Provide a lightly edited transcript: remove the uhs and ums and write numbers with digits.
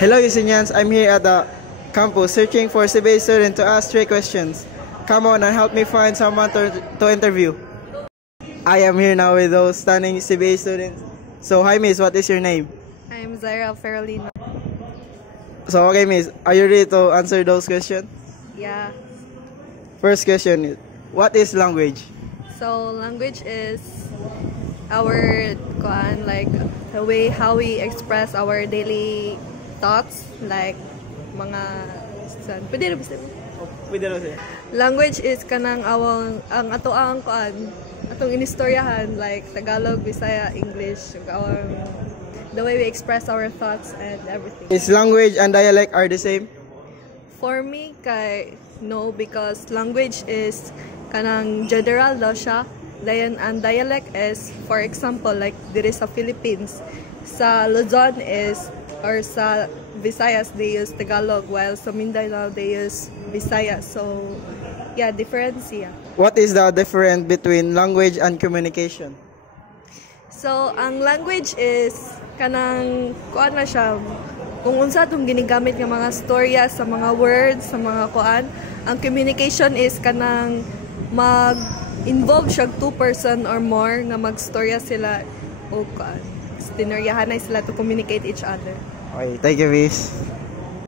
Hello, Yusinians. I'm here at the campus searching for CBA student to ask 3 questions. Come on and help me find someone to interview. I am here now with those stunning CBA students. So, hi Miss, what is your name? I'm Zaira Ferolina. So, okay Miss, are you ready to answer those questions? Yeah. First question is, what is language? So, language is our like the way how we express our daily thoughts, like mga pwede na ba? Pwede na siya. Language is kanang ang atoang atong inistoryahan, like Tagalog, Bisaya, English, the way we express our thoughts and everything. Is language and dialect are the same? For me, no, because language is kanang general daw siya. Then, and dialect is, for example, like there is sa Philippines, sa Luzon or sa Visayas, they use Tagalog, while sa Mindanao, they use Visayas. So, yeah, difference, yeah. What is the difference between language and communication? So, ang language is kanang kuan na siya, kung unsa itong ginigamit ng mga storya sa mga words, sa mga kuan. Ang communication is kanang mag-involve siya 2 person or more nga mag-storya sila o kuan. Tinaryahan na sila to communicate each other. Okay, thank you, Miss.